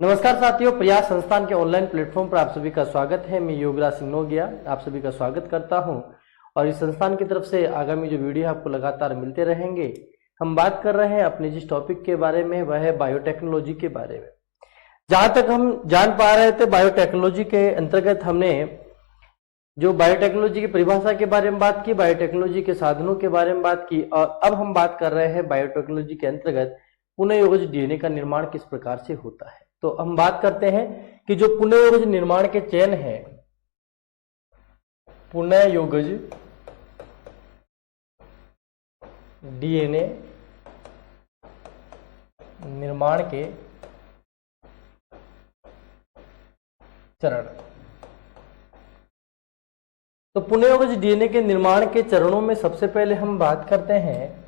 नमस्कार साथियों, प्रयास संस्थान के ऑनलाइन प्लेटफॉर्म पर आप सभी का स्वागत है। मैं योगराज सिंह नोगिया आप सभी का स्वागत करता हूं और इस संस्थान की तरफ से आगामी जो वीडियो आपको लगातार मिलते रहेंगे। हम बात कर रहे हैं अपने जिस टॉपिक के बारे में, वह है बायोटेक्नोलॉजी के बारे में। जहां तक हम जान पा रहे थे, बायोटेक्नोलॉजी के अंतर्गत हमने जो बायोटेक्नोलॉजी की परिभाषा के बारे में बात की, बायोटेक्नोलॉजी के साधनों के बारे में बात की और अब हम बात कर रहे हैं बायोटेक्नोलॉजी के अंतर्गत पुनःयोजित डीएनए का निर्माण किस प्रकार से होता है। तो हम बात करते हैं कि जो पुनःयोजित निर्माण के चयन है, पुनःयोजित डीएनए निर्माण के चरण। तो पुनःयोजित डीएनए के निर्माण के चरणों में सबसे पहले हम बात करते हैं,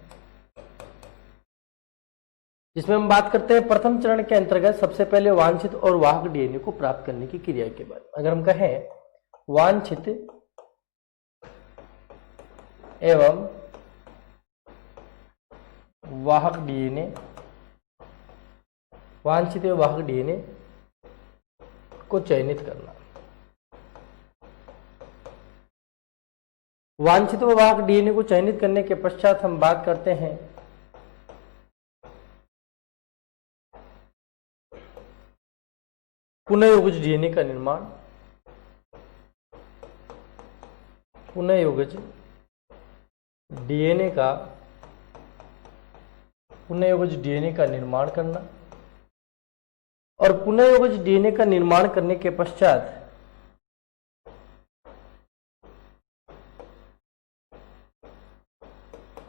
जिसमें हम बात करते हैं प्रथम चरण के अंतर्गत सबसे पहले वांछित और वाहक डीएनए को प्राप्त करने की क्रिया के बारे में। अगर हम कहें वांछित एवं वाहक डीएनए, वांछित एवं वाहक डीएनए को चयनित करना। वांछित व वाहक डीएनए को चयनित करने के पश्चात हम बात करते हैं पुनःयोजित डीएनए का निर्माण। पुनःयोजित डीएनए का निर्माण करना और पुनःयोजित डीएनए का निर्माण करने के पश्चात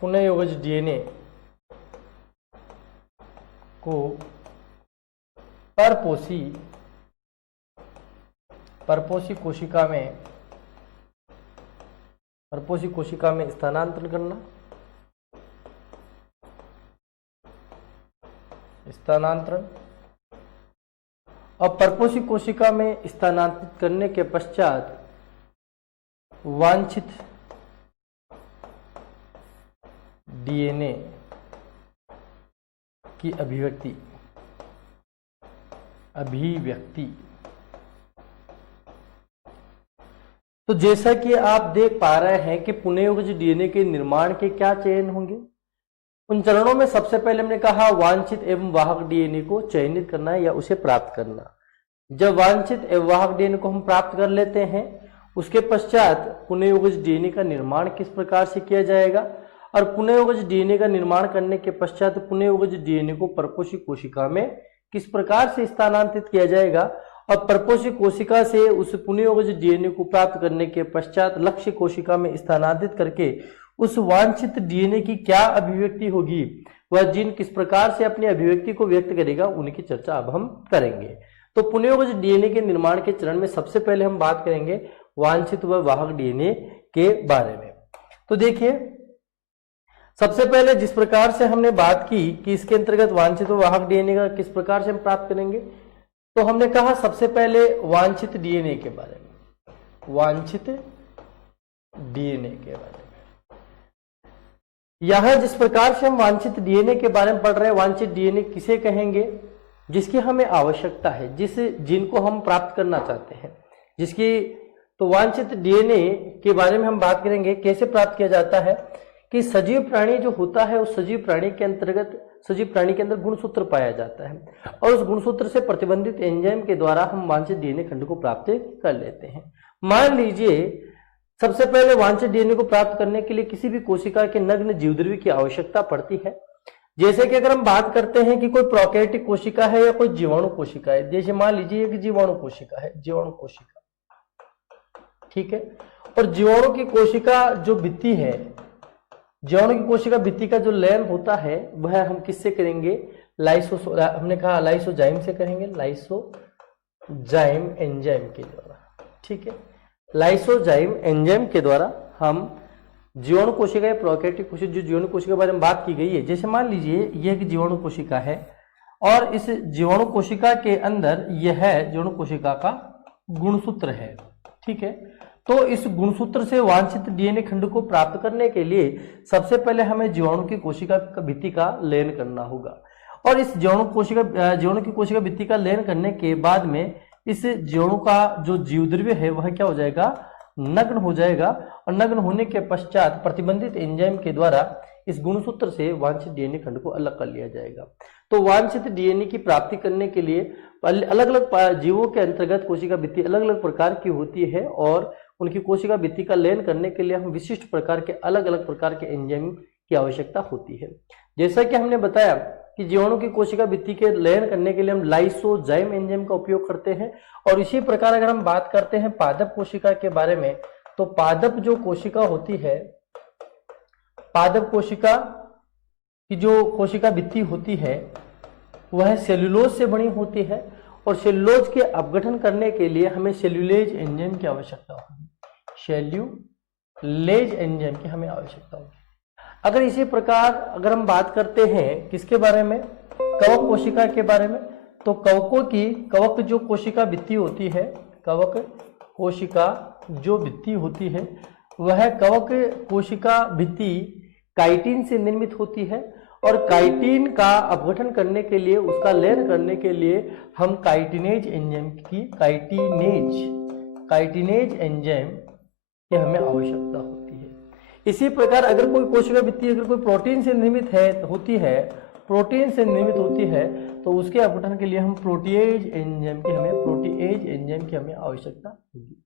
पुनःयोजित डीएनए को परपोषी कोशिका में स्थानांतरण करना। और परपोषी कोशिका में स्थानांतरित करने के पश्चात वांछित डीएनए की अभिव्यक्ति। तो जैसा कि आप देख पा रहे हैं कि पुनःयोजित डीएनए के निर्माण के क्या चयन होंगे। उन चरणों में सबसे पहले हमने कहा वांछित एवं वाहक डीएनए को चयनित करना या उसे प्राप्त करना। जब वांछित एवं वाहक डीएनए को हम प्राप्त कर लेते हैं, उसके पश्चात पुनःयोजित डीएनए का निर्माण किस प्रकार से किया जाएगा और पुनःयोजित डीएनए का निर्माण करने के पश्चात पुनःयोजित डीएनए को परपोषी कोशिका में किस प्रकार से स्थानांतरित किया जाएगा और परपोषी कोशिका से उस पुनःयोजित डीएनए को प्राप्त करने के पश्चात लक्ष्य कोशिका में स्थानांतरित करके उस वांछित डीएनए की क्या अभिव्यक्ति होगी, वह जीन किस प्रकार से अपनी अभिव्यक्ति को व्यक्त करेगा, उनकी चर्चा अब हम करेंगे। तो पुनःयोजित डीएनए के निर्माण के चरण में सबसे पहले हम बात करेंगे वांछित व वाहक डीएनए के बारे में। तो देखिए, सबसे पहले जिस प्रकार से हमने बात की कि इसके अंतर्गत वांछित व वाहक डीएनए का किस प्रकार से हम प्राप्त करेंगे, तो हमने कहा सबसे पहले वांछित डीएनए के बारे में। वांछित डीएनए के बारे में यहां जिस प्रकार से हम वांछित डीएनए के बारे में पढ़ रहे हैं, वांछित डीएनए किसे कहेंगे? जिसकी हमें आवश्यकता है, जिस जीन को हम प्राप्त करना चाहते हैं, जिसकी। तो वांछित डीएनए के बारे में हम बात करेंगे कैसे प्राप्त किया जाता है कि सजीव प्राणी जो होता है, उस सजीव प्राणी के अंदर गुणसूत्र पाया जाता है और उस गुणसूत्र से प्रतिबंधित एंजाइम के द्वारा हम वांछित डीएनए खंड को प्राप्त कर लेते हैं। मान लीजिए सबसे पहले वांछित डीएनए को प्राप्त करने के लिए किसी भी कोशिका के नग्न जीवद्रव्य की आवश्यकता पड़ती है। जैसे कि अगर हम बात करते हैं कि कोई प्रोकैरियोटिक कोशिका है या कोई जीवाणु कोशिका है, जैसे मान लीजिए एक जीवाणु कोशिका है, जीवाणु कोशिका, ठीक है। और जीवाणु की कोशिका जो भित्ति है, जीवाणु की कोशिका भित्ति का जो लयन होता है वह हम किससे करेंगे? हमने कहा लाइसोजाइम से करेंगे, लाइसोजाइम एंजाइम के द्वारा, ठीक है। लाइसोजाइम एंजाइम के द्वारा हम जीवाणु कोशिका या प्रोकैरियोटिक कोशिका, जो जीवाणु कोशिका के बारे में बात की गई है, जैसे मान लीजिए यह एक जीवाणु कोशिका है और इस जीवाणु कोशिका के अंदर यह जीवाणु कोशिका का गुणसूत्र है, ठीक है। तो इस गुणसूत्र से वांछित डीएनए खंड को प्राप्त करने के लिए सबसे पहले हमें जीवाणु की कोशिका भित्ति का लयन करना होगा और इस जीवाणु की कोशिका भित्ति का लयन करने के बाद में इस जीवाणु का जो जीवद्रव्य है वह क्या हो जाएगा, नग्न हो जाएगा, और नग्न होने के पश्चात प्रतिबंधित एंजाइम के द्वारा इस गुणसूत्र से वांछित डीएनए खंड को अलग कर लिया जाएगा। तो वांछित डीएनए की प्राप्ति करने के लिए अलग अलग जीवों के अंतर्गत कोशिका भित्ति अलग अलग प्रकार की होती है, और उनकी कोशिका भित्ति का लयन करने के लिए हम विशिष्ट प्रकार के अलग अलग प्रकार के एंजाइम की आवश्यकता होती है। जैसा कि हमने बताया कि जीवाणु की कोशिका भित्ति के लयन करने के लिए हम लाइसोजाइम एंजाइम का उपयोग करते हैं, और इसी प्रकार अगर हम बात करते हैं पादप कोशिका के बारे में, तो पादप जो कोशिका होती है, पादप कोशिका की जो कोशिका भित्ति होती है वह सेल्यूलोज से बनी होती है, और सेल्यूलोज के अपघटन करने के लिए हमें सेल्यूलेज एंजाइम की आवश्यकता होगी, सेल्यूलेज एंजाइम की हमें आवश्यकता होगी। अगर इसी प्रकार अगर हम बात करते हैं किसके बारे में, कवक कोशिका के बारे में, तो कवक जो कोशिका भित्ति होती है, कवक कोशिका जो भित्ति होती है वह कवक कोशिका भित्ति काइटिन से निर्मित होती है, और काइटिन का अपघटन करने के लिए, उसका लयन करने के लिए हम काइटिनेज एंजाइम की काइटिनेज एंजाइम की हमें आवश्यकता होती है। इसी प्रकार अगर कोई कोशिका भित्ति अगर कोई प्रोटीन से निर्मित होती है तो उसके अपघटन के लिए हम प्रोटीएज एंजाइम की हमें आवश्यकता होगी।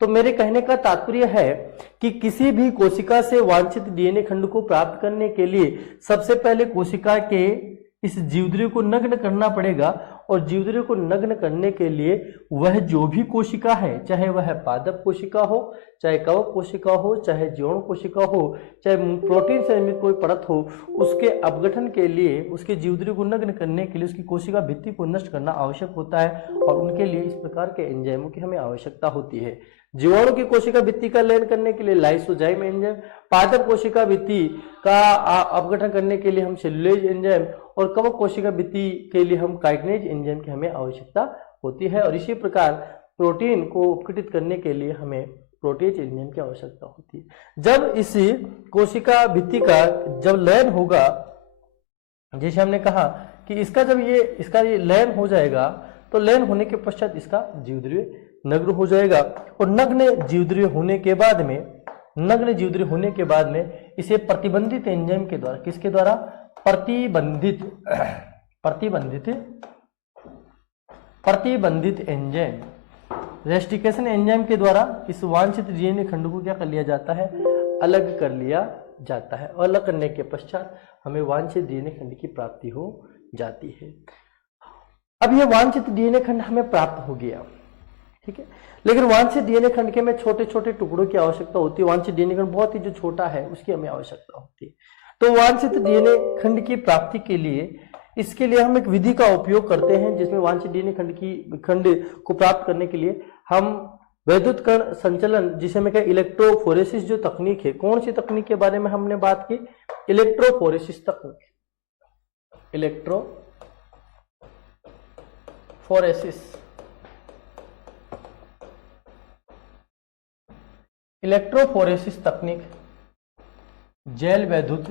तो मेरे कहने का तात्पर्य है कि किसी भी कोशिका से वांछित डीएनए खंड को प्राप्त करने के लिए सबसे पहले कोशिका के इस जीवद्रव्य को नग्न करना पड़ेगा, और जीवद्रव्य को नग्न करने के लिए वह जो भी कोशिका है, चाहे वह पादप कोशिका हो, चाहे कवक कोशिका हो, चाहे जीवाणु कोशिका हो, चाहे प्रोटीन से निर्मित कोई परत हो, उसके अपघटन के लिए, उसके जीवद्रव्य को नग्न करने के लिए उसकी कोशिका भित्ति को नष्ट करना आवश्यक होता है, और उनके लिए इस प्रकार के एंजाइमों की हमें आवश्यकता होती है। जीवाणु की कोशिका भित्ति का लयन करने के लिए लाइसोजाइम एंजाइम, पादप कोशिका भित्ति का अपघटन करने के लिए हम सेल्यूलेज एंजाइम, और कवक कोशिका भित्ति के लिए हम काइटिनेज एंजाइम की हमें आवश्यकता होती है। और इसी प्रकार प्रोटीन को अपघटित करने के लिए हमें प्रोटीज एंजाइम की आवश्यकता होती है। जब इस कोशिका भित्ति का जब लयन होगा, जैसे हमने कहा कि इसका ये लयन हो जाएगा, तो लयन होने के पश्चात इसका जीवद्रव्य नग्न हो जाएगा, और नग्न जीवद्रव्य होने के बाद में इसे प्रतिबंधित एंजाइम के द्वारा, किसके द्वारा, प्रतिबंधित एंजाइम, रेस्टिकेशन एंजाइम के द्वारा इस वांछित डीएनए खंड को क्या कर लिया जाता है, अलग कर लिया जाता है, और अलग करने के पश्चात हमें वांछित डीएनए खंड की प्राप्ति हो जाती है। अब यह वांछित डीएनए खंड हमें प्राप्त हो गया, ठीक है, लेकिन वांछित डीएनए खंड के में छोटे छोटे टुकड़ों की आवश्यकता होती है। वांछित डीएनए खंड बहुत ही जो छोटा है उसकी हमें आवश्यकता होती है। तो वांछित डीएनए खंड की प्राप्ति के लिए, इसके लिए हम एक विधि का उपयोग करते हैं, जिसमें वांछित डीएनए खंड को प्राप्त करने के लिए हम वैद्युत कण संचलन, जिसे मैं कह इलेक्ट्रोफोरेसिस जो तकनीक है, कौन सी तकनीक के बारे में हमने बात की, इलेक्ट्रोफोरेसिस तकनीक, इलेक्ट्रोफोरेसिस तकनीक, जैल वैद्युत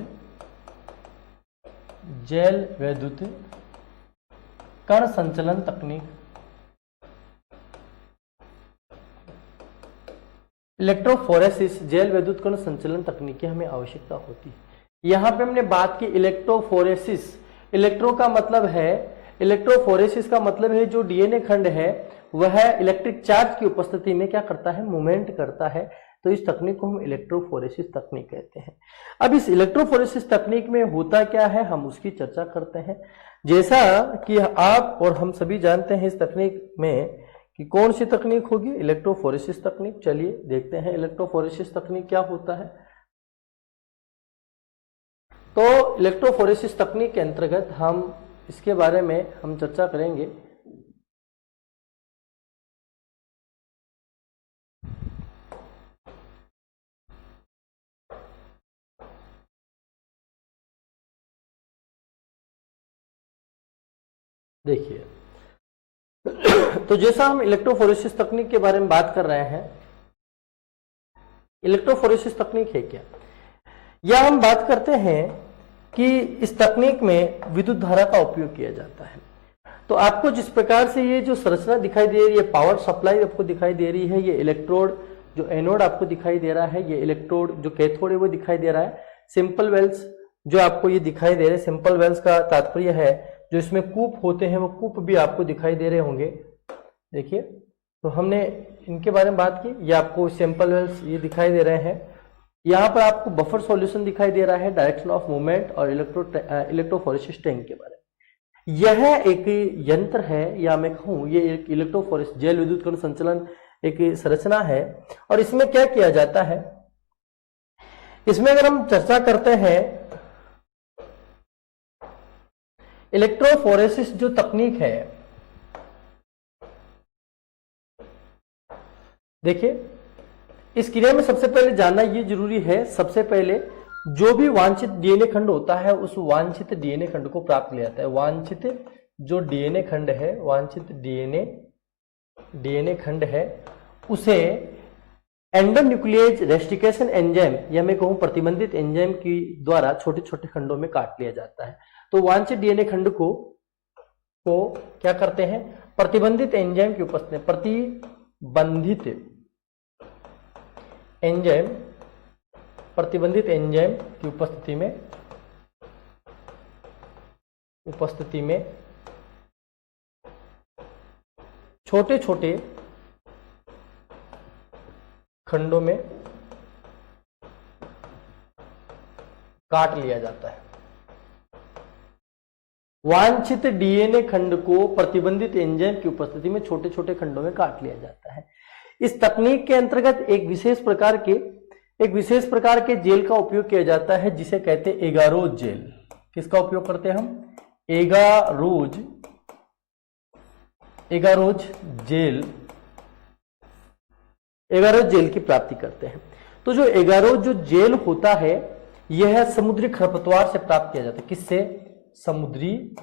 कण संचलन तकनीक, इलेक्ट्रोफोरेसिस जैल वैद्युत कण संचलन तकनीक की हमें आवश्यकता होती है। यहां पे हमने बात की इलेक्ट्रोफोरेसिस, इलेक्ट्रोफोरेसिस का मतलब है जो डीएनए खंड है वह इलेक्ट्रिक चार्ज की उपस्थिति में क्या करता है, मूवमेंट करता है, तो इस तकनीक को हम इलेक्ट्रोफोरेसिस तकनीक कहते हैं। अब इस इलेक्ट्रोफोरेसिस तकनीक में होता क्या है, हम उसकी चर्चा करते हैं। जैसा कि आप और हम सभी जानते हैं इस तकनीक में कि कौन सी तकनीक होगी, इलेक्ट्रोफोरेसिस तकनीक। चलिए देखते हैं इलेक्ट्रोफोरेसिस तकनीक क्या होता है। तो इलेक्ट्रोफोरेसिस तकनीक के अंतर्गत हम इसके बारे में हम चर्चा करेंगे। देखिए, तो जैसा हम इलेक्ट्रोफोरेसिस तकनीक के बारे में बात कर रहे हैं, इलेक्ट्रोफोरेसिस तकनीक है क्या, या हम बात करते हैं कि इस तकनीक में विद्युत धारा का उपयोग किया जाता है। तो आपको जिस प्रकार से ये जो संरचना दिखाई दे रही है, पावर सप्लाई आपको दिखाई दे रही है, ये इलेक्ट्रोड जो एनोड आपको दिखाई दे रहा है, ये इलेक्ट्रोड जो कैथोड है वो दिखाई दे रहा है, सिंपल वेल्स जो आपको ये दिखाई दे रहे हैं, सिंपल वेल्स का तात्पर्य है जो इसमें कूप होते हैं वो कूप भी आपको दिखाई दे रहे होंगे। देखिए, तो हमने इनके बारे में बात की, ये आपको सिंपल वेल्स ये दिखाई दे रहे हैं। यहाँ पर आपको बफर सॉल्यूशन दिखाई दे रहा है, डायरेक्शन ऑफ मूवमेंट और इलेक्ट्रोफोरेसिस टैंक के बारे में। यह एक यंत्र है, या मैं कहूँ ये एक इलेक्ट्रोफोरेसिस जैल विद्युत कण संचलन एक संरचना है। और इसमें क्या किया जाता है, इसमें अगर हम चर्चा करते हैं इलेक्ट्रोफोरेसिस जो तकनीक है, देखिए इस क्रिया में सबसे पहले जानना ये जरूरी है, सबसे पहले जो भी वांछित डीएनए खंड होता है उस वांछित डीएनए खंड को प्राप्त किया जाता है। वांछित जो डीएनए खंड है, वांछित डीएनए खंड है उसे एंडोन्यूक्लियेज रेस्टिकेशन एंजाइम या मैं कहूं प्रतिबंधित एंजाइम की द्वारा छोटे छोटे खंडों में काट लिया जाता है। तो वांछित डीएनए खंड को क्या करते हैं, प्रतिबंधित एंजाइम की उपस्थिति में, प्रतिबंधित एंजाइम की उपस्थिति में छोटे छोटे खंडों में काट लिया जाता है। वांछित डीएनए खंड को प्रतिबंधित एंजाइम की उपस्थिति में छोटे छोटे खंडों में काट लिया जाता है। इस तकनीक के अंतर्गत एक विशेष प्रकार के जेल का उपयोग किया जाता है जिसे कहते हैं एगारोज जेल। किसका उपयोग करते हैं हम, एगारोज जेल की प्राप्ति करते हैं। तो जो एगारोज जो जेल होता है यह समुद्री खरपतवार से प्राप्त किया जाता है। किससे, समुद्री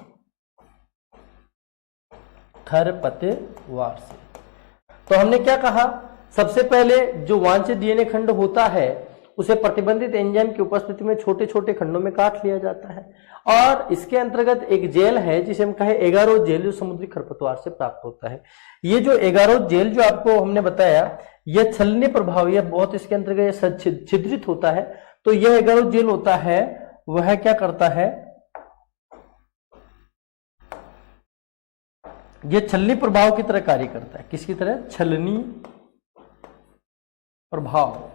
खरपतवार से। तो हमने क्या कहा, सबसे पहले जो वांछित डीएनए खंड होता है उसे प्रतिबंधित एंजाइम की उपस्थिति में छोटे छोटे खंडों में काट लिया जाता है। और इसके अंतर्गत एक जेल है जिसे हम कहे एगारोज जेल, जो समुद्री खरपतवार से प्राप्त होता है। ये जो एगारोज जेल जो आपको हमने बताया, यह छलनी प्रभाव, यह बहुत इसके अंतर्गत छिद्रित होता है। तो यह एगारोज जेल होता है वह क्या करता है, यह छलनी प्रभाव की तरह कार्य करता है। किसकी तरह, छलनी प्रभाव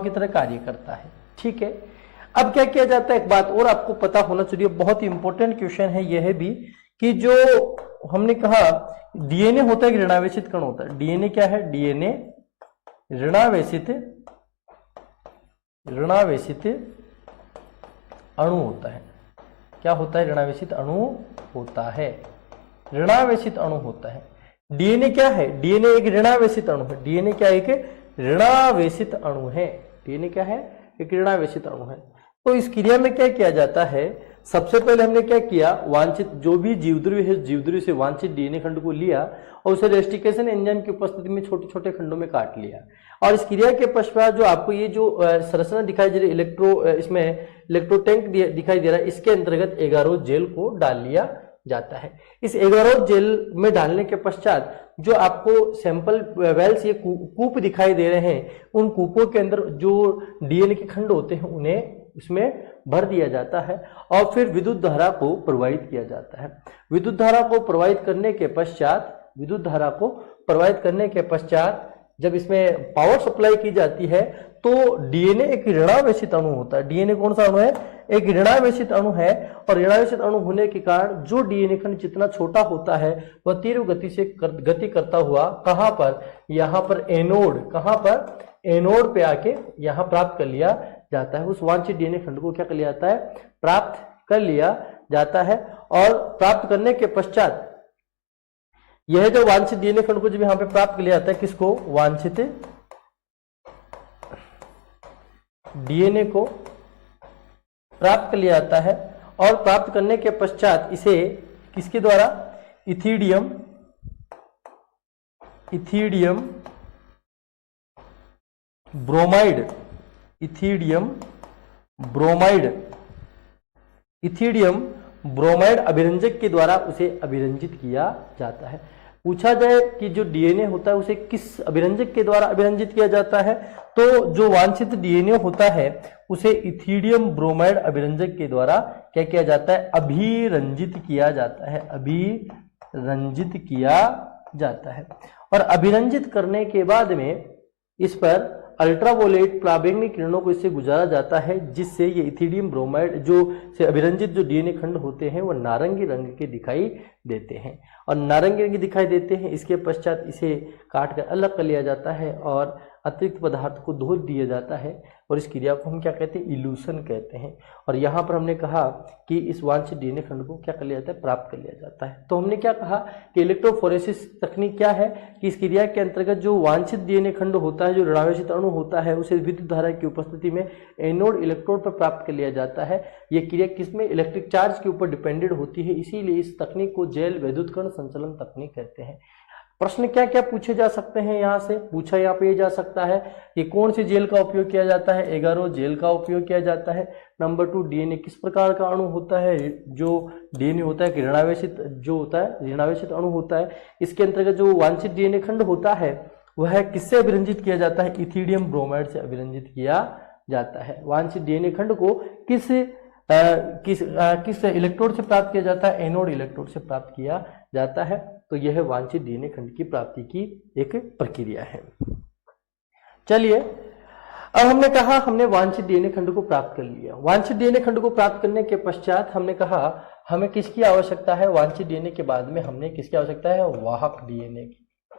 की तरह कार्य करता है। ठीक है, अब क्या किया जाता है, एक बात और आपको पता होना चाहिए, बहुत ही इंपॉर्टेंट क्वेश्चन है यह भी, कि जो हमने कहा डीएनए होता है कि ऋणावेशित कण होता है। डीएनए क्या है, डीएनए ऋणावेशित अणु होता है। क्या होता है, ऋणावेशित अणु होता है, ऋणावेशित अणु होता है। डीएनए क्या है, डीएनए एक ऋणावेशित अणु है। डीएनए क्या है, एक ऋणावेशित अणु है। डीएनए क्या है, एक ऋणावेशित अणु है। तो इस क्रिया में क्या किया जाता है, सबसे पहले हमने क्या किया, वांछित जो भी जीवद्रव्य है, जीवद्रव्य से वांछित डीएनए खंड को लिया और उसे रेस्टिकेशन एंजाइम की उपस्थिति में छोटे छोटे खंडों में काट लिया। और इस क्रिया के पश्चात जो आपको ये जो संरचना दिखाई दे रही है, इसमें इलेक्ट्रो टैंक दिखाई दे रहा है, इसके अंतर्गत एगारोज जेल को डाल लिया जाता है। इस एगारोज जेल में डालने के पश्चात जो आपको सैंपल वेल्स, ये कूप दिखाई दे रहे हैं, उन कूपों के अंदर जो डीएनए के खंड होते हैं उन्हें उसमें भर दिया जाता है और फिर विद्युत धारा को प्रवाहित किया जाता है। विद्युत धारा को प्रवाहित करने के पश्चात जब इसमें पावर सप्लाई की जाती है तो डीएनए एक ऋणावेशित अणु होता है। डीएनए कौन सा अणु है, एक ऋणावेशित अणु है। और ऋणावेशित अणु होने के कारण जो डीएनए खंड जितना छोटा होता है वह तीव्र गति से गति करता हुआ कहां पर, यहां पर एनोड, कहां पर, एनोड पे आके यहां प्राप्त कर लिया जाता है। उस वांछित डीएनए खंड को क्या कर लिया जाता है, प्राप्त कर लिया जाता है। और प्राप्त करने के पश्चात यह जो वांछित डीएनए खंड को जब यहां पे प्राप्त कर लिया जाता है, किसको, वांछित डीएनए को प्राप्त कर लिया जाता है। और प्राप्त करने के पश्चात इसे किसके द्वारा, ethidium bromide bromide, ethidium bromide अभिरंजक के द्वारा उसे अभिरंजित किया जाता है। पूछा जाए कि जो डीएनए होता है उसे किस अभिरंजक के द्वारा अभिरंजित किया जाता है, तो जो वांछित डीएनए होता है उसे इथिडियम ब्रोमाइड अभिरंजक के द्वारा क्या किया जाता है, अभिरंजित किया जाता है, अभिरंजित किया जाता है। और अभिरंजित करने के बाद में इस पर अल्ट्रावोलेट पराबैंगनी किरणों को इससे गुजारा जाता है, जिससे ये इथिडियम ब्रोमाइड जो से अभिरंजित जो डीएनए खंड होते हैं वो नारंगी रंग के दिखाई देते हैं और नारंगी रंग दिखाई देते हैं। इसके पश्चात इसे काट कर अलग कर लिया जाता है और अतिरिक्त पदार्थ को धो दिया जाता है और इस क्रिया को हम क्या कहते हैं, इल्यूशन कहते हैं। और यहाँ पर हमने कहा कि इस वांछित डीएनए खंड को क्या कर लिया जाता है, प्राप्त कर लिया जाता है। तो हमने क्या कहा कि इलेक्ट्रोफोरेसिस तकनीक क्या है कि इस क्रिया के अंतर्गत जो वांछित डीएनए खंड होता है, जो ऋणावेशित अणु होता है, उसे विद्युत धारा की उपस्थिति में एनोड इलेक्ट्रोड पर प्राप्त कर लिया जाता है। ये क्रिया किसमें, इलेक्ट्रिक चार्ज के ऊपर डिपेंडेंट होती है, इसीलिए इस तकनीक को जेल वैद्युत कण संचलन तकनीक कहते हैं। प्रश्न क्या क्या पूछे जा सकते हैं, यहाँ से पूछा यहाँ पे जा सकता है कि कौन सी जेल का उपयोग किया जाता है, एगारो जेल का उपयोग किया जाता है। नंबर 2, डीएनए किस प्रकार का अणु होता है, जो डीएनए होता है ऋणावेशित जो होता है, ऋणावेशित अणु होता है। इसके अंतर्गत जो वांछित डीएनए खंड होता है वह किससे अभिरंजित किया जाता है, इथिडियम ब्रोमाइड से अभिरंजित किया जाता है। वांछित डीएनए खंड को किस इलेक्ट्रोड से प्राप्त किया जाता है, एनोड इलेक्ट्रोड से प्राप्त किया जाता है। तो यह वांछित डीएनए खंड की प्राप्ति की एक प्रक्रिया है। चलिए, अब हमने कहा हमने वांछित डीएनए खंड को प्राप्त कर लिया। वांछित डीएनए खंड को प्राप्त करने के पश्चात हमने कहा हमें किसकी आवश्यकता है, वांछित डीएनए के बाद में हमने किसकी आवश्यकता है, वाहक डीएनए की।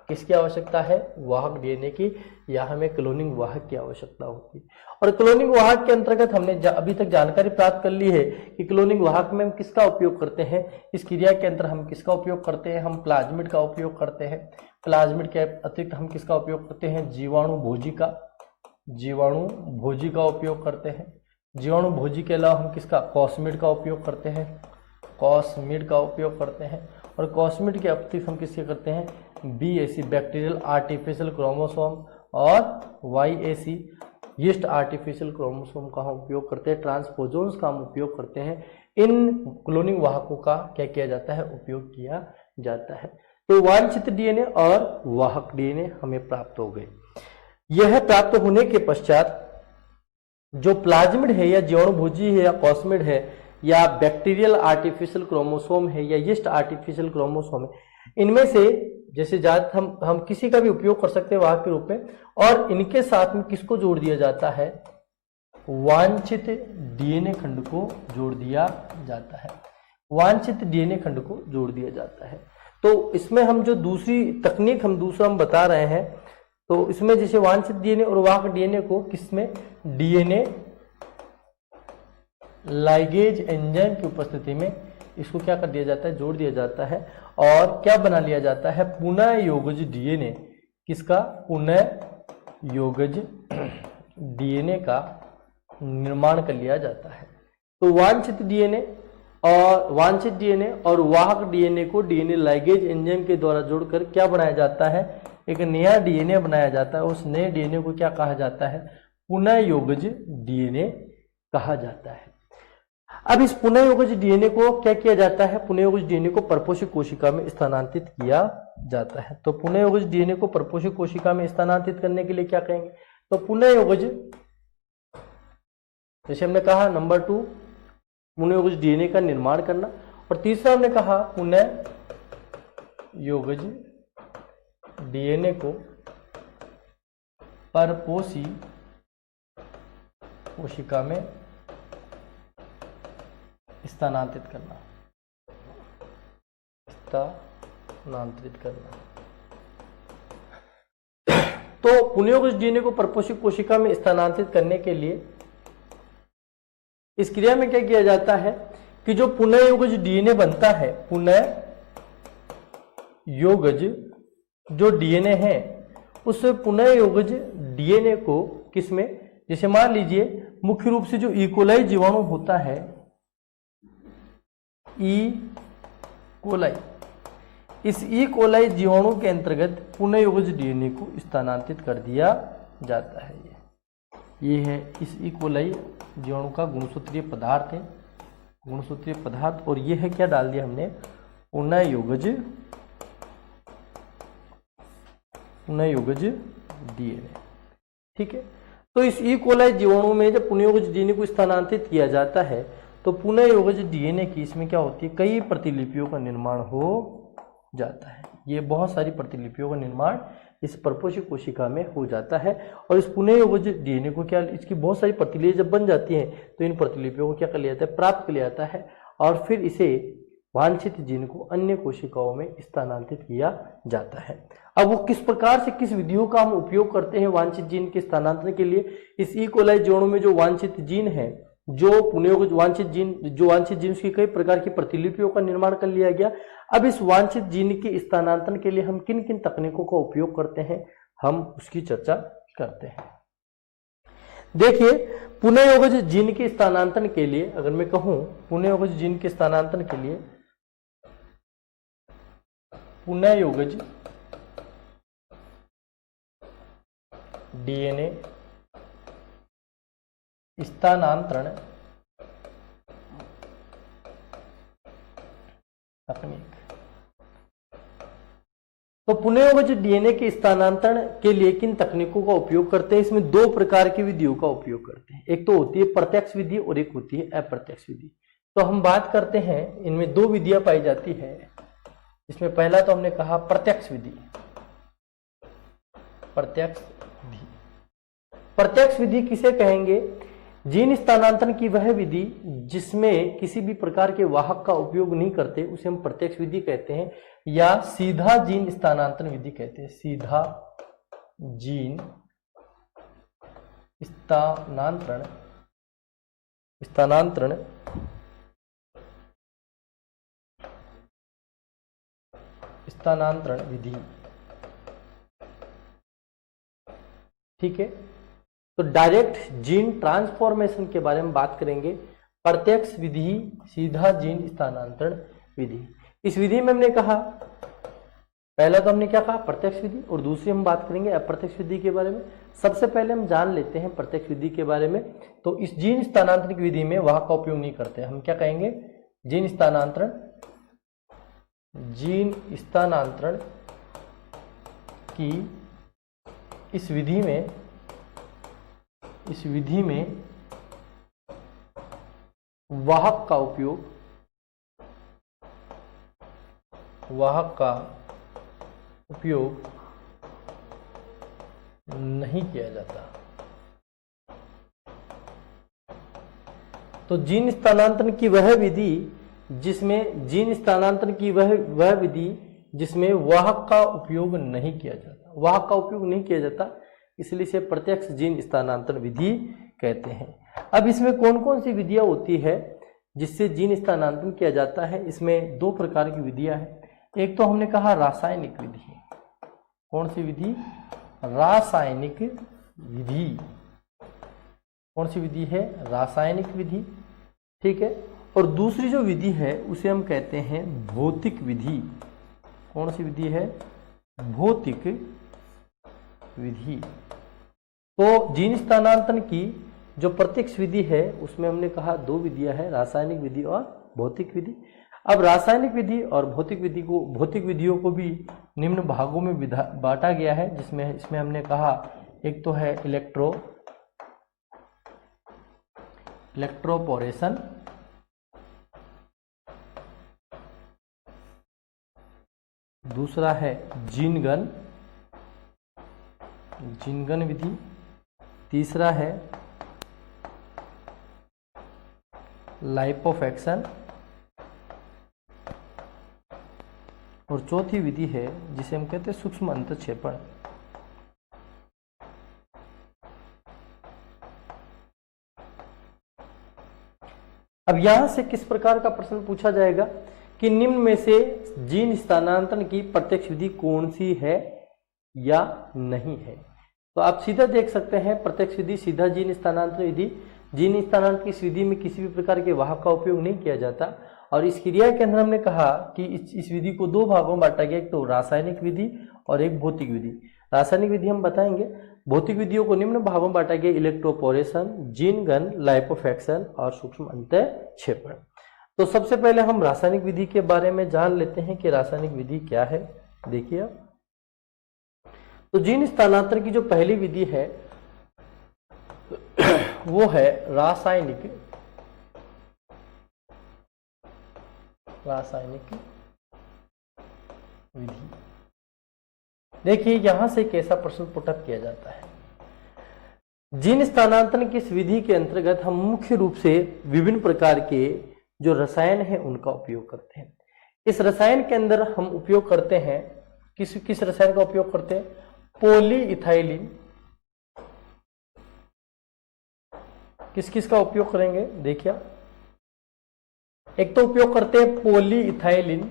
किसकी आवश्यकता है, वाहक डीएनए की, या हमें क्लोनिंग वाहक की आवश्यकता होती है। और क्लोनिंग वाहक के अंतर्गत हमने अभी तक जानकारी प्राप्त कर ली है कि क्लोनिंग वाहक में हम किसका उपयोग करते हैं, इस क्रिया के अंदर हम किसका उपयोग करते हैं, हम प्लाज्मिड का उपयोग करते हैं। प्लाज्मिड के अतिरिक्त हम किसका उपयोग करते हैं, जीवाणु भोजी का उपयोग करते हैं। जीवाणु भोजी के अलावा हम किसका, कॉस्मिड का उपयोग करते हैं, कॉस्मिड का उपयोग करते हैं। और कॉस्मिड के अतिरिक्त हम किसके करते हैं, BAC बैक्टीरियल आर्टिफिशियल क्रोमोसोम और YAC यीस्ट आर्टिफिशियल क्रोमोसोम का हम उपयोग करते हैं, ट्रांसपोजोन्स का हम उपयोग करते हैं। इन क्लोनिंग वाहकों का क्या किया जाता है, उपयोग किया जाता है। तो वांछित डीएनए और वाहक डीएनए हमें प्राप्त हो गए। यह प्राप्त होने के पश्चात जो प्लाज्मिड है या जीवाणुभोजी है या कॉस्मिड है या बैक्टीरियल आर्टिफिशियल क्रोमोसोम है या यीस्ट आर्टिफिशियल क्रोमोसोम है, इनमें से जैसे ज्यादा हम किसी का भी उपयोग कर सकते हैं वाहक के रूप में। और इनके साथ में किसको जोड़ दिया जाता है, वांछित डीएनए खंड को जोड़ दिया जाता है, वांछित डीएनए खंड को जोड़ दिया जाता है। तो इसमें हम जो दूसरी तकनीक हम बता रहे हैं, तो इसमें जैसे वांछित डीएनए और वाहक डीएनए को किसमें, डीएनए लाइगेज एंजाइम की उपस्थिति में इसको क्या कर दिया जाता है, जोड़ दिया जाता है। और क्या बना लिया जाता है, पुनः योगज डीएनए। किसका, पुनः योगज डीएनए का निर्माण कर लिया जाता है। तो वांछित डीएनए और वाहक डीएनए को डीएनए लाइगेज एंजाइम के द्वारा जोड़कर क्या बनाया जाता है, एक नया डीएनए बनाया जाता है। उस नए डीएनए को क्या कहा जाता है, पुनः योगज डीएनए कहा जाता है। अब इस पुनः योगज डीएनए को क्या किया जाता है, पुनः योगज डीएनए को परपोषित कोशिका में स्थानांतरित किया जाता है। तो पुनः योगज डीएनए को परपोषित कोशिका में स्थानांतरित करने के लिए क्या कहेंगे, तो पुनः योगज, जैसे हमने कहा नंबर 2 पुनः योगज डीएनए का निर्माण करना, और तीसरा हमने कहा पुनः योगज डीएनए को परपोषी कोशिका में स्थानांतरित करना, तो पुनः योगज डीएनए को परपोषित कोशिका में स्थानांतरित करने के लिए इस क्रिया में क्या किया जाता है कि जो पुनः योगज डीएनए बनता है, पुनः योगज जो डीएनए है उस पुनः योगज डीएनए को किसमें, जैसे मान लीजिए मुख्य रूप से जो इकोलाई जीवाणु होता है, कोलाई, इस कोलाई जीवाणु के अंतर्गत पुनः योगज डीएनए को स्थानांतरित कर दिया जाता है। ये है इस ई कोलाई जीवाणु का गुणसूत्रीय पदार्थ है, गुणसूत्रीय पदार्थ, और ये है क्या डाल दिया हमने, पुनःयोगज डीएनए। ठीक है, तो इस ई कोलाई जीवाणु में जब पुनःयोगज डीएनए को स्थानांतरित किया जाता है तो पुनःयोगज डीएनए की इसमें क्या होती है, कई प्रतिलिपियों का निर्माण हो जाता है। ये बहुत सारी प्रतिलिपियों का निर्माण इस परपोषी कोशिका में हो जाता है, और इस पुनःयोगज डीएनए को क्या, इसकी बहुत सारी प्रतिलिपियां जब बन जाती हैं तो इन प्रतिलिपियों को क्या कर लिया जाता है, प्राप्त कर लिया जाता है, और फिर इसे वांछित जीन को अन्य कोशिकाओं में स्थानांतरित किया जाता है। अब वो किस प्रकार से, किस विधियों का हम उपयोग करते हैं वांछित जीन के स्थानांतरण के लिए, इस ई कोलाई जीवाणु में जो वांछित जीन है, जो पुनःयोगज वांछित जीन उसकी कई प्रकार की प्रतिलिपियों का निर्माण कर लिया गया। अब इस वांछित जीन के स्थानांतरण के लिए हम किन किन तकनीकों का उपयोग करते हैं, हम उसकी चर्चा करते हैं। देखिए, पुनःयोगज जीन के स्थानांतरण के लिए, अगर मैं कहूं पुनःयोगज जीन के स्थानांतरण के लिए, पुनःयोगज डीएनए स्थानांतरण तकनीक, तो पुनःयोगज डीएनए के स्थानांतरण के लिए किन तकनीकों का उपयोग करते हैं, इसमें दो प्रकार की विधियों का उपयोग करते हैं। एक तो होती है प्रत्यक्ष विधि और एक होती है अप्रत्यक्ष विधि। तो हम बात करते हैं, इनमें दो विधियां पाई जाती है। इसमें पहला तो हमने कहा प्रत्यक्ष विधि। प्रत्यक्ष विधि किसे कहेंगे, जीन स्थानांतरण की वह विधि जिसमें किसी भी प्रकार के वाहक का उपयोग नहीं करते उसे हम प्रत्यक्ष विधि कहते हैं, या सीधा जीन स्थानांतरण विधि कहते हैं। सीधा जीन स्थानांतरण विधि। ठीक है, तो डायरेक्ट जीन ट्रांसफॉर्मेशन के बारे में बात करेंगे। प्रत्यक्ष विधि, सीधा जीन स्थानांतरण विधि। इस विधि में हमने कहा, पहला तो हमने क्या कहा, प्रत्यक्ष विधि, और दूसरी हम बात करेंगे अप्रत्यक्ष विधि के बारे में। सबसे पहले हम जान लेते हैं प्रत्यक्ष विधि के बारे में। तो इस जीन स्थानांतरण की विधि में वाहक का उपयोग नहीं करते, हम क्या कहेंगे, जीन स्थानांतरण की इस विधि में वाहक का उपयोग नहीं किया जाता। तो जीन स्थानांतरण की वह विधि जिसमें वाहक का उपयोग नहीं किया जाता, इसलिए इसे प्रत्यक्ष जीन स्थानांतरण विधि कहते हैं। अब इसमें कौन कौन सी विधियां होती है जिससे जीन स्थानांतरण किया जाता है, इसमें दो प्रकार की विधियां हैं। एक तो हमने कहा रासायनिक विधि। कौन सी विधि, रासायनिक विधि। कौन सी विधि है, रासायनिक विधि। ठीक है, और दूसरी जो विधि है उसे हम कहते हैं भौतिक विधि। कौन सी विधि है, भौतिक विधि। तो जीन स्थानांतरण की जो प्रत्यक्ष विधि है उसमें हमने कहा दो विधियां हैं, रासायनिक विधि और भौतिक विधि। अब रासायनिक विधि और भौतिक विधियों को भी निम्न भागों में बांटा गया है, जिसमें इसमें हमने कहा एक तो है इलेक्ट्रोपोरेशन, दूसरा है जीनगन विधि, तीसरा है लाइपोफेक्शन, और चौथी विधि है जिसे हम कहते हैं सूक्ष्म अंतःक्षेपण। अब यहां से किस प्रकार का प्रश्न पूछा जाएगा कि निम्न में से जीन स्थानांतरण की प्रत्यक्ष विधि कौन सी है या नहीं है। तो आप सीधा देख सकते हैं प्रत्यक्ष विधि, सीधा जीन स्थानांतरण विधि। जीन स्थानांतरण की इस विधि में किसी भी प्रकार के वाहक का उपयोग नहीं किया जाता, और इस क्रिया के अंदर हमने कहा कि इस विधि को दो भागों में बांटा गया, एक तो रासायनिक विधि और एक भौतिक विधि। रासायनिक विधि हम बताएंगे, भौतिक विधियों को निम्न भागों में बांटा गया: इलेक्ट्रोपोरेशन, जीन गन, लाइपोसक्शन और सूक्ष्म अंतःक्षेपण। तो सबसे पहले हम रासायनिक विधि के बारे में जान लेते हैं कि रासायनिक विधि क्या है। देखिए आप, तो जीन स्थानांतरण की जो पहली विधि है वो है रासायनिक विधि। देखिए यहां से कैसा प्रश्न पुटअप किया जाता है। जीन स्थानांतरण की इस विधि के अंतर्गत हम मुख्य रूप से विभिन्न प्रकार के जो रसायन है उनका उपयोग करते हैं। इस रसायन के अंदर हम उपयोग करते हैं, किस रसायन का उपयोग करते हैं? पॉलीइथाइलिन। किस का उपयोग करेंगे? देखिए, एक तो उपयोग करते हैं पॉलीइथाइलिन,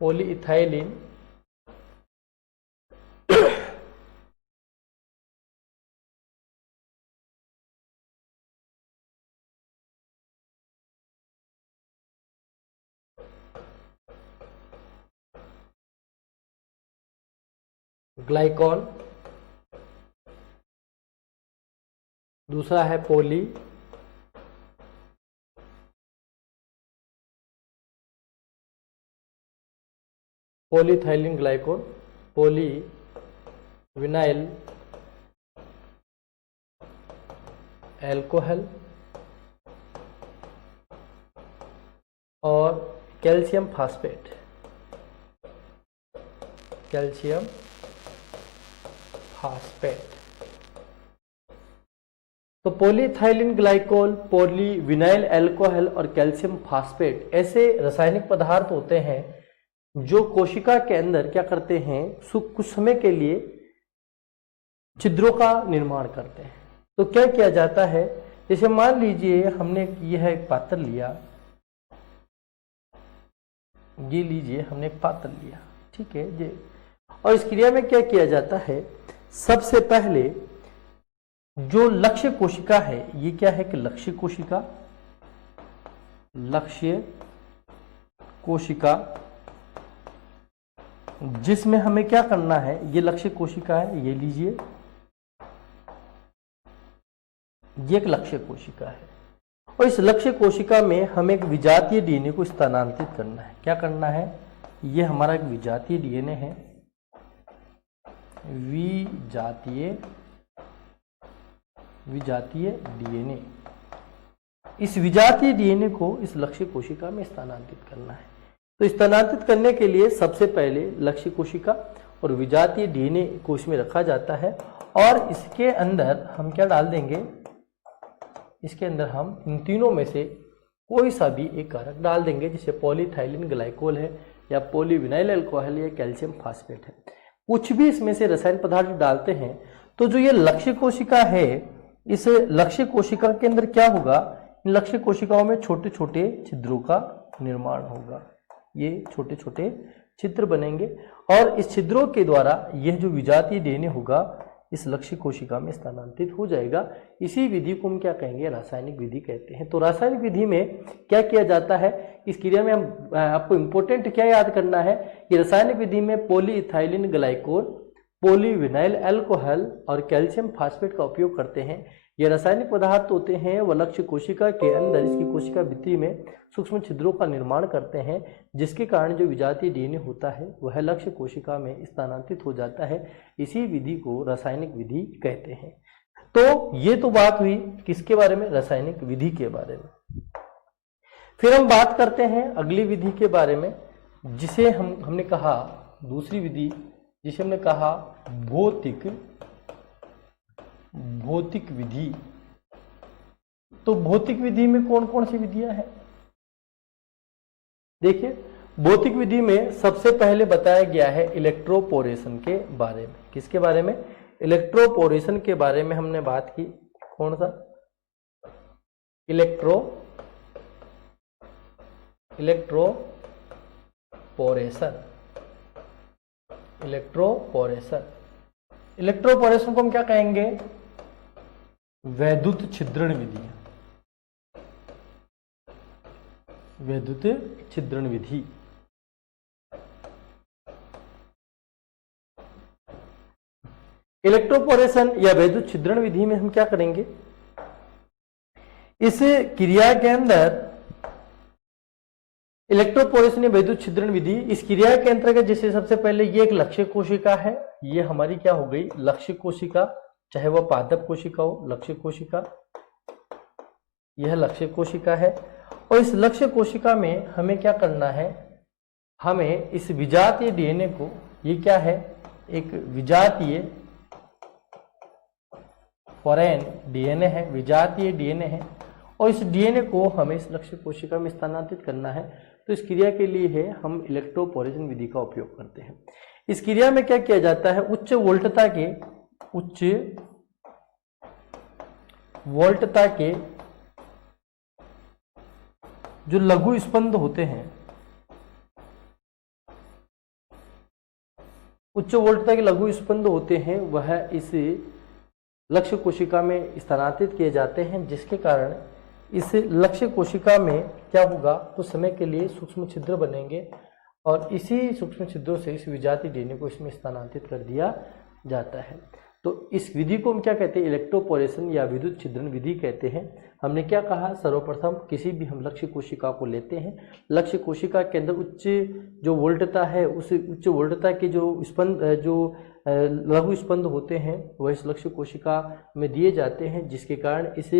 पॉलीइथाइलिन ग्लाइकॉल, दूसरा है पॉलीइथाइलिन ग्लाइकोल, पॉलीविनाइल एल्कोहल और कैल्शियम फास्फेट। तो पॉलीइथाइलिन ग्लाइकोल, पॉलीविनाइल एल्कोहल और कैल्शियम फास्फेट ऐसे रासायनिक पदार्थ होते हैं जो कोशिका के अंदर क्या करते हैं? कुछ समय के लिए छिद्रों का निर्माण करते हैं। तो क्या किया जाता है? जैसे मान लीजिए हमने यह एक पात्र लिया, ये लीजिए हमने एक पात्र लिया, ठीक है जी। और इस क्रिया में क्या किया जाता है? सबसे पहले जो लक्ष्य कोशिका है, ये क्या है कि लक्ष्य कोशिका जिसमें हमें क्या करना है? ये लक्ष्य कोशिका है, ये लीजिए, ये एक लक्ष्य कोशिका है। और इस लक्ष्य कोशिका में हमें एक विजातीय डीएनए को स्थानांतरित करना है। क्या करना है? ये हमारा एक विजातीय डीएनए है, विजातीय डीएनए। इस विजातीय डीएनए को इस लक्ष्य कोशिका में स्थानांतरित करना है। तो स्थानांतरित करने के लिए सबसे पहले लक्ष्य कोशिका और विजातीय डीएनए को इसमें रखा जाता है और इसके अंदर हम क्या डाल देंगे? इसके अंदर हम इन तीनों में से कोई सा भी एक कारक डाल देंगे, जैसे पॉलीइथाइलिन ग्लाइकोल है या पॉलीविनाइल अल्कोहल या कैल्शियम फास्फेट है। कुछ भी इसमें से रसायन पदार्थ डालते हैं तो जो ये लक्ष्य कोशिका है, इस लक्ष्य कोशिका के अंदर क्या होगा? इन लक्ष्य कोशिकाओं में छोटे छोटे छिद्रों का निर्माण होगा। ये छोटे छोटे छिद्र बनेंगे और इस छिद्रों के द्वारा यह जो विजातीय डीएनए होगा इस लक्ष्य कोशिका में स्थानांतरित हो जाएगा। इसी विधि को हम क्या कहेंगे? रासायनिक विधि कहते हैं। तो रासायनिक विधि में क्या किया जाता है? इस क्रिया में हम आपको इंपॉर्टेंट क्या याद करना है कि रासायनिक विधि में पॉलीइथाइलिन ग्लाइकोल, पॉलीविनाइल अल्कोहल और कैल्शियम फास्फेट का उपयोग करते हैं। ये रासायनिक पदार्थ होते हैं वह लक्ष्य कोशिका के अंदर इसकी कोशिका भित्ति में सूक्ष्म छिद्रों का निर्माण करते हैं, जिसके कारण जो विजातीय डीएनए होता है वह लक्ष्य कोशिका में स्थानांतरित हो जाता है। इसी विधि को रासायनिक विधि कहते हैं। तो ये तो बात हुई किसके बारे में? रासायनिक विधि के बारे में। फिर हम बात करते हैं अगली विधि के बारे में, जिसे हमने कहा दूसरी विधि, जिसे हमने कहा भौतिक विधि। तो भौतिक विधि में कौन कौन सी विधियां हैं? देखिए, भौतिक विधि में सबसे पहले बताया गया है इलेक्ट्रोपोरेशन के बारे में। किसके बारे में? इलेक्ट्रोपोरेशन के बारे में हमने बात की। कौन सा? इलेक्ट्रोपोरेशन को हम क्या कहेंगे? वैद्युत छिद्रण विधि। वैद्युत छिद्रण विधि। इलेक्ट्रोपोरेशन या वैद्युत छिद्रण विधि में हम क्या करेंगे, इस क्रिया के अंदर इलेक्ट्रोपोरेशन या वैद्युत छिद्रण विधि, इस क्रिया के अंतर्गत जैसे सबसे पहले ये एक लक्ष्य कोशिका है, ये हमारी क्या हो गई लक्ष्य कोशिका, चाहे वह पादप कोशिका हो, लक्ष्य कोशिका, यह लक्ष्य कोशिका है। और इस लक्ष्य कोशिका में हमें क्या करना है, हमें इस विजातीय डीएनए को, ये क्या है एक विजातीय फॉरेन डीएनए है, विजातीय डीएनए है, और इस डीएनए को हमें इस लक्ष्य कोशिका में स्थानांतरित करना है। तो इस क्रिया के लिए है हम इलेक्ट्रोपोरेशन विधि का उपयोग करते हैं। इस क्रिया में क्या किया जाता है, उच्च वोल्टता के जो लघु स्पंद होते हैं, उच्च वोल्टता के लघु स्पंद होते हैं, वह इस लक्ष्य कोशिका में स्थानांतरित किए जाते हैं, जिसके कारण इस लक्ष्य कोशिका में क्या होगा, कुछ समय के लिए सूक्ष्म छिद्र बनेंगे और इसी सूक्ष्म छिद्रों से इस विजातीय डीएनए को इसमें स्थानांतरित कर दिया जाता है। तो इस विधि को हम क्या कहते हैं, इलेक्ट्रोपोरेशन या विद्युत छिद्रण विधि कहते हैं। हमने क्या कहा, सर्वप्रथम किसी भी हम लक्ष्य कोशिका को लेते हैं, लक्ष्य कोशिका के अंदर उच्च जो वोल्टता है, उस उच्च वोल्टता के जो स्पंद जो लघु स्पंद होते हैं वह इस लक्ष्य कोशिका में दिए जाते हैं, जिसके कारण इस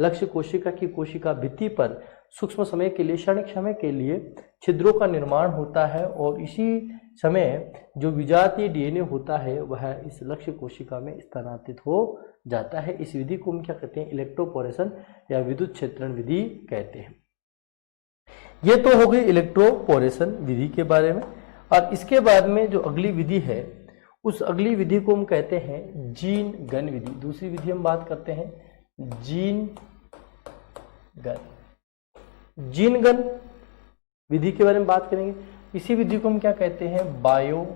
लक्ष्य कोशिका की कोशिका भित्ति पर सूक्ष्म समय के लिए, क्षणिक समय के लिए छिद्रों का निर्माण होता है और इसी समय जो विजातीय डीएनए होता है वह इस लक्ष्य कोशिका में स्थानांतरित हो जाता है। इस विधि को हम क्या कहते हैं, इलेक्ट्रोपोरेशन या विद्युत छिद्रण विधि कहते हैं। ये तो हो गई इलेक्ट्रोपोरेशन विधि के बारे में। और इसके बाद में जो अगली विधि है, उस अगली विधि को हम कहते हैं जीन गन विधि। दूसरी विधि हम बात करते हैं जीन गन विधि के बारे में बात करेंगे। इसी विधि को हम क्या कहते हैं, बायोलिस्टिक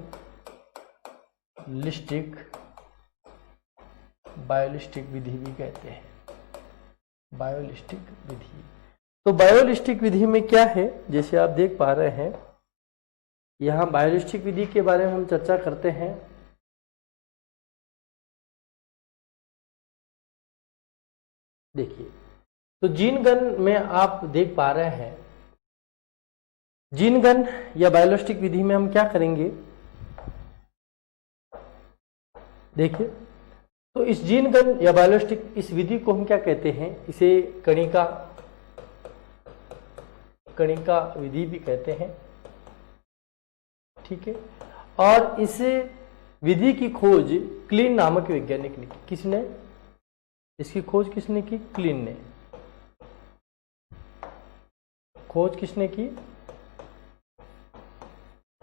विधि भी कहते हैं, बायोलिस्टिक विधि। तो बायोलिस्टिक विधि में क्या है, जैसे आप देख पा रहे हैं यहां बायोलिस्टिक विधि के बारे में हम चर्चा करते हैं। देखिए, तो जीन गन में आप देख पा रहे हैं, जीन गन या बायोलिस्टिक विधि में हम क्या करेंगे, देखिए, तो इस जीन गन या बायोलिस्टिक इस विधि को हम क्या कहते हैं, इसे कणिका विधि भी कहते हैं, ठीक है। और इस विधि की खोज क्लीन नामक वैज्ञानिक ने की। किसने इसकी खोज किसने की, क्लीन ने। खोज किसने की,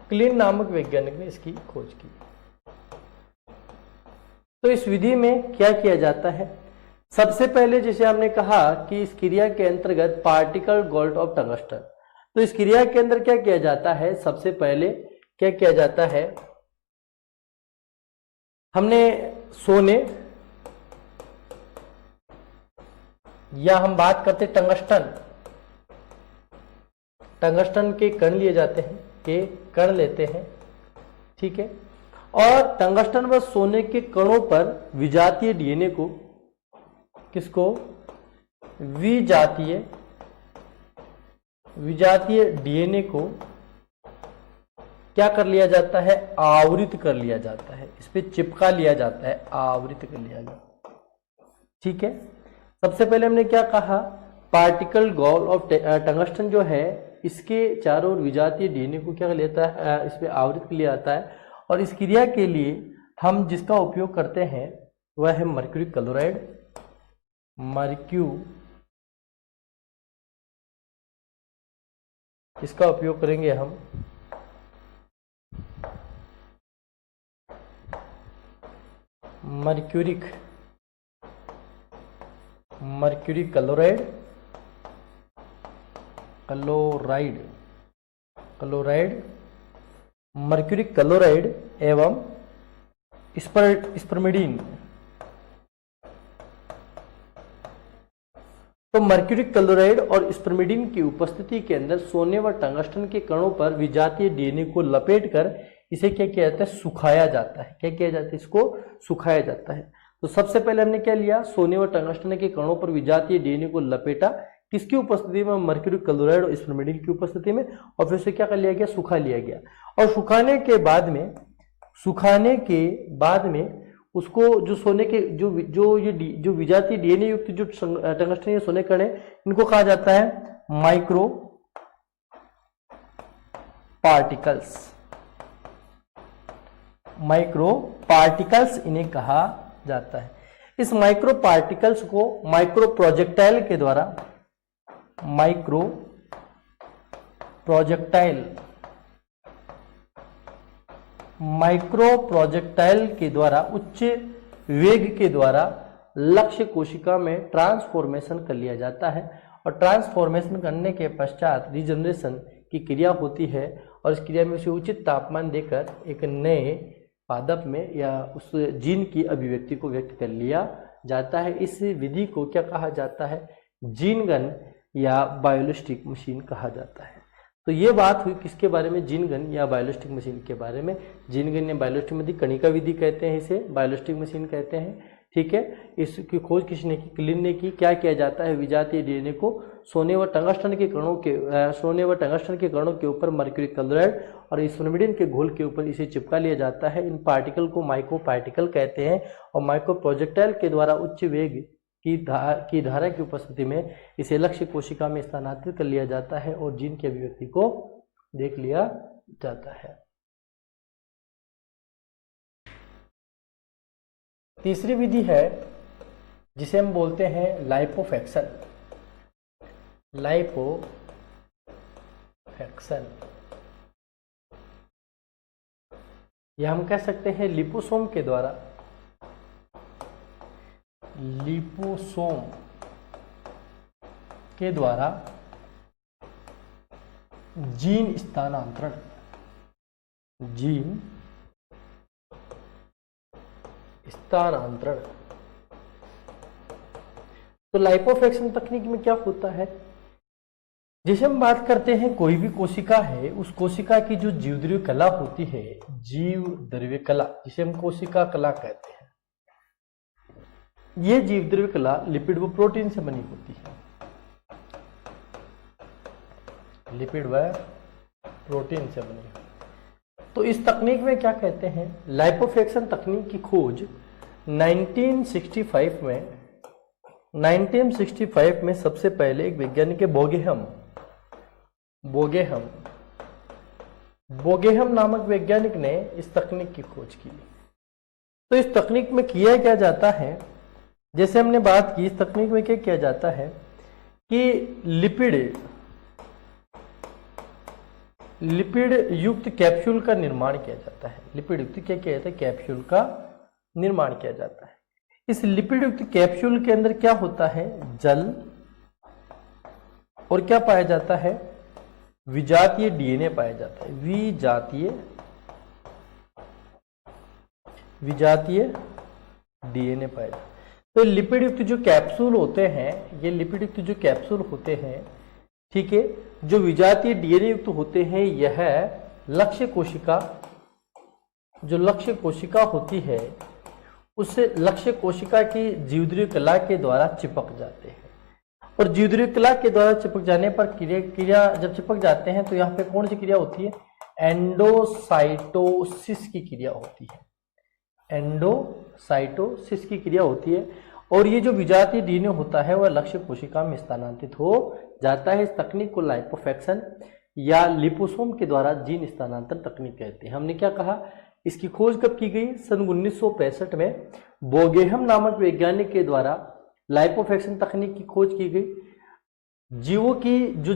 क्लीन नामक वैज्ञानिक ने इसकी खोज की। तो इस विधि में क्या किया जाता है, सबसे पहले जैसे हमने कहा कि इस क्रिया के अंतर्गत पार्टिकल गोल्ड ऑफ टंगस्टन, तो इस क्रिया के अंदर क्या किया जाता है, सबसे पहले क्या किया जाता है, हमने सोने या हम बात करते टंगस्टन के कण लिए जाते हैं, के कण लेते हैं, ठीक है। और टंगस्टन व सोने के कणों पर विजातीय डीएनए को, किसको, विजातीय डीएनए को क्या कर लिया जाता है, आवृत कर लिया जाता है, इस पे चिपका लिया जाता है, आवृत कर लिया जाता है, ठीक है। सबसे पहले हमने क्या कहा, पार्टिकल गोल ऑफ टंगस्टन जो है इसके चारों ओर विजातीय डीएनए को क्या लेता है, इस पे आवृत कर लिया जाता है। और इस क्रिया के लिए हम जिसका उपयोग करते हैं वह है मर्क्यूरी क्लोराइड, इसका उपयोग करेंगे हम मर्क्यूरी क्लोराइड मर्क्यूरी क्लोराइड एवं स्पर्मिडीन। तो मर्क्यूरी क्लोराइड और स्पर्मिडीन की उपस्थिति के अंदर सोने व टंगस्टन के कणों पर विजातीय डीएनए को लपेटकर इसे क्या किया जाता है, सुखाया जाता है। क्या किया जाता है, इसको सुखाया जाता है। तो सबसे पहले हमने क्या लिया, सोने व टंगस्टन के कणों पर विजातीय डीएनए को लपेटा, किसकी उपस्थिति में, मर्क्यूरी क्लोराइड और स्पर्मेडिन की उपस्थिति में, और फिर से क्या कर लिया गया, सुखा लिया गया। और सुखाने के बाद में उसको जो सोने के जो विजातीय डीएनए युक्त जो टंगस्टन या सोने कण है, इनको कहा जाता है माइक्रो पार्टिकल्स इन्हें कहा जाता है। इस माइक्रो पार्टिकल्स को माइक्रो प्रोजेक्टाइल के द्वारा उच्च वेग के द्वारा लक्ष्य कोशिका में ट्रांसफॉर्मेशन कर लिया जाता है, और ट्रांसफॉर्मेशन करने के पश्चात रीजनरेशन की क्रिया होती है, और इस क्रिया में उसे उचित तापमान देकर एक नए पादप में या उस जीन की अभिव्यक्ति को व्यक्त कर लिया जाता है। इस विधि को क्या कहा जाता है, जीन गन या बायोलिस्टिक मशीन कहा जाता है। तो ये बात हुई किसके बारे में, जीन गन या बायोलिस्टिक मशीन के बारे में। जीन गन या बायोलिस्टिक मशीन कणिका विधि कहते हैं, इसे बायोलिस्टिक मशीन कहते हैं। ठीक है, इसकी खोज किसने की, क्लिन ने की। क्या किया जाता है, विजातीय डीएनए को सोने व टंगस्टन के कणों के ऊपर मर्क्यूरी क्लोराइड और स्पर्मेडिन के घोल के ऊपर इसे चिपका लिया जाता है। इन पार्टिकल को माइक्रो पार्टिकल कहते हैं, और माइक्रो प्रोजेक्टाइल के द्वारा उच्च वेग की धारा की उपस्थिति में इसे लक्ष्य कोशिका में स्थानांतरित कर लिया जाता है, और जीन की अभिव्यक्ति को देख लिया जाता है। तीसरी विधि है जिसे हम बोलते हैं लाइपोफैक्शन। या हम कह सकते हैं लिपोसोम के द्वारा जीन स्थानांतरण। तो लाइपोफैक्शन तकनीक में क्या होता है, जैसे हम बात करते हैं कोई भी कोशिका है, उस कोशिका की जो जीवद्रव्य कला होती है, जीवद्रव्य कला जिसे हम कोशिका कला कहते हैं, ये जीवद्रव्य कला लिपिड व प्रोटीन से बनी होती है। तो इस तकनीक में क्या कहते हैं, लाइपोफैक्शन तकनीक की खोज 1965 में सबसे पहले एक वैज्ञानिक बोगेहम नामक वैज्ञानिक ने इस तकनीक की खोज की। तो इस तकनीक में किया क्या जाता है, जैसे हमने बात की, इस तकनीक में क्या किया जाता है कि लिपिड युक्त कैप्सूल का निर्माण किया जाता है। लिपिड युक्त क्या किया जाता है, कैप्सूल का निर्माण किया जाता है। इस लिपिड युक्त कैप्सूल के अंदर क्या होता है, जल और क्या पाया जाता है, विजातीय डीएनए पाया जाता है। विजातीय डीएनए पाया जाता है। तो लिपिड युक्त जो कैप्सूल होते हैं, ये लिपिड युक्त जो कैप्सूल होते हैं, ठीक है, जो विजातीय डीएनए युक्त होते हैं, यह लक्ष्य कोशिका होती है, उससे लक्ष्य कोशिका की जीवद्रव्य कला के द्वारा चिपक जाते हैं। और जीवद्रव्य कला के द्वारा चिपक जाने पर क्रिया जब चिपक जाते हैं तो यहाँ पे कौन सी क्रिया होती है, एंडोसाइटोसिस की क्रिया होती है। एंडोसाइटोसिस की क्रिया होती है, और ये जो विजातीय डीएनए होता है वह लक्ष्य कोशिका में स्थानांतरित हो जाता है। इस तकनीक को लाइपोफैक्शन या लिपोसोम के द्वारा जीन स्थानांतरण तकनीक कहते हैं। हमने क्या कहा, इसकी खोज कब की गई, सन 1965 में बोगेहम नामक वैज्ञानिक के द्वारा लाइपोफैक्शन तकनीक की खोज की गई। जीवों की जो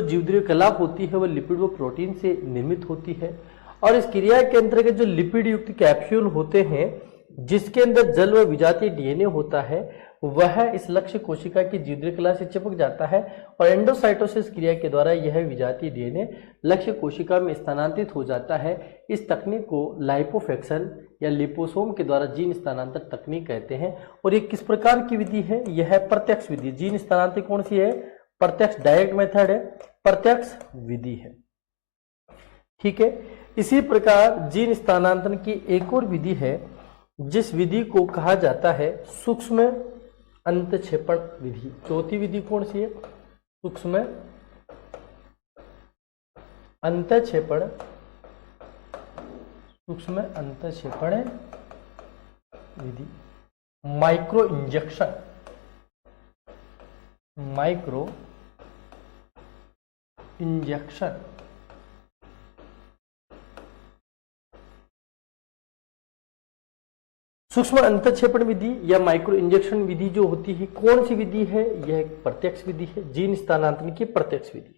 जीवद्रव्य कला होती है वह लिपिड व प्रोटीन से निर्मित होती है, और इस क्रिया के अंतर्गत जो लिपिड युक्त कैप्सूल होते हैं, जिसके अंदर जल व विजातीय डीएनए होता है, वह इस लक्ष्य कोशिका की जीवद्रव्य कला से चिपक जाता है, और एंडोसाइटोसिस क्रिया के द्वारा यह विजातीय डीएनए लक्ष्य कोशिका में स्थानांतरित हो जाता है। इस तकनीक को लाइपोफैक्शन या लिपोसोम के द्वारा जीन स्थानांतरण तकनीक कहते हैं। और ये किस प्रकार की विधि है, यह है प्रत्यक्ष विधि। जीन स्थानांतरण कौन सी है, प्रत्यक्ष, डायरेक्ट मेथड है, प्रत्यक्ष विधि है। ठीक है, इसी प्रकार जीन स्थानांतरण की एक और विधि है जिस विधि को कहा जाता है सूक्ष्म अंतक्षेपण विधि। चौथी विधि कौन सी है? सूक्ष्म अंतक्षेपण, सूक्ष्म अंतक्षेपण विधि। माइक्रो इंजेक्शन, माइक्रो इंजेक्शन सूक्ष्म अंतक्षेपण विधि या माइक्रो इंजेक्शन विधि जो होती है, कौन सी विधि है? यह एक प्रत्यक्ष विधि है, जीन स्थानांतरण की प्रत्यक्ष विधि।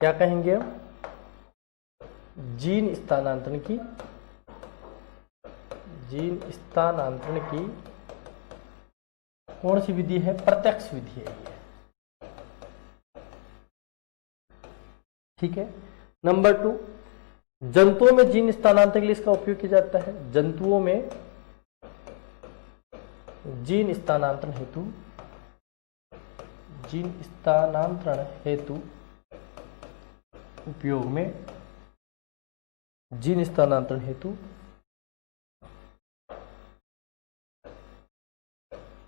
क्या कहेंगे हम? जीन स्थानांतरण की, जीन स्थानांतरण की कौन सी विधि है? प्रत्यक्ष विधि है ये। ठीक है। नंबर 2, जंतुओं में जीन स्थानांतरण के लिए इसका उपयोग किया जाता है। जंतुओं में जीन स्थानांतरण हेतु, जीन स्थानांतरण हेतु उपयोग में, जीन स्थानांतरण हेतु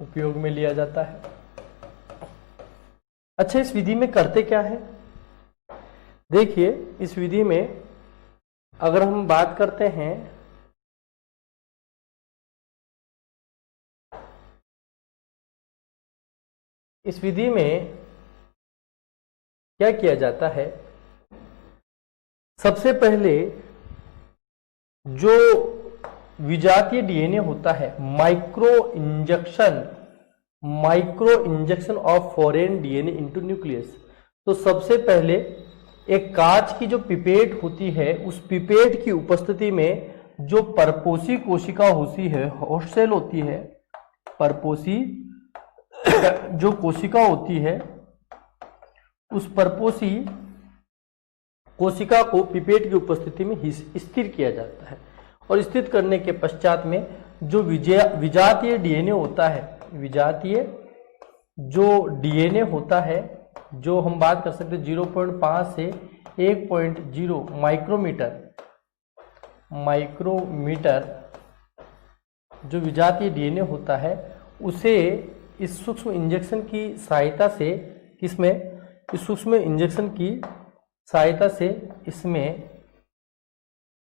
उपयोग में लिया जाता है। अच्छा, इस विधि में करते क्या है? देखिए, इस विधि में अगर हम बात करते हैं इस विधि में क्या किया जाता है? सबसे पहले जो विजातीय डीएनए होता है, micro injection of foreign DNA into nucleus. तो सबसे पहले एक कांच की जो पिपेट होती है, उस पिपेट की उपस्थिति में जो परपोषी कोशिका होती है, होस्ट सेल होती है, परपोषी जो कोशिका होती है, उस परपोषी कोशिका को पिपेट की उपस्थिति में स्थिर किया जाता है। और स्थिर करने के पश्चात में जो विजातीय डीएनए होता है, विजातीय जो डीएनए होता है, जो हम बात कर सकते हैं 0.5 से 1.0 माइक्रोमीटर जो विजातीय डीएनए होता है, उसे इस सूक्ष्म इंजेक्शन की सहायता से, किसमें? इस सूक्ष्म इंजेक्शन की सहायता से इसमें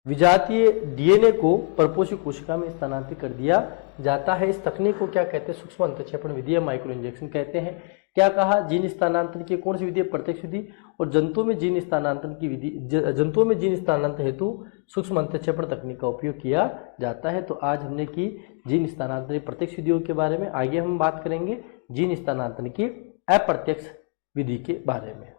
विजातीय डीएनए को परपोषी कोशिका में स्थानांतरित कर दिया जाता है। इस तकनीक को क्या कहते हैं? सूक्ष्म अंतक्षेपण विधि या माइक्रो इंजेक्शन कहते हैं। क्या कहा? जीन स्थानांतरण की कौन सी विधि है? प्रत्यक्ष विधि। और जंतुओं में जीन स्थानांतरण की विधि, जंतुओं में जीन स्थानांतरण हेतु सूक्ष्म अंतक्षेपण तकनीक का उपयोग किया जाता है। तो आज हमने की जीन स्थानांतरण प्रत्यक्ष विधियों के बारे में। आगे हम बात करेंगे जीन स्थानांतरण की अप्रत्यक्ष विधि के बारे में।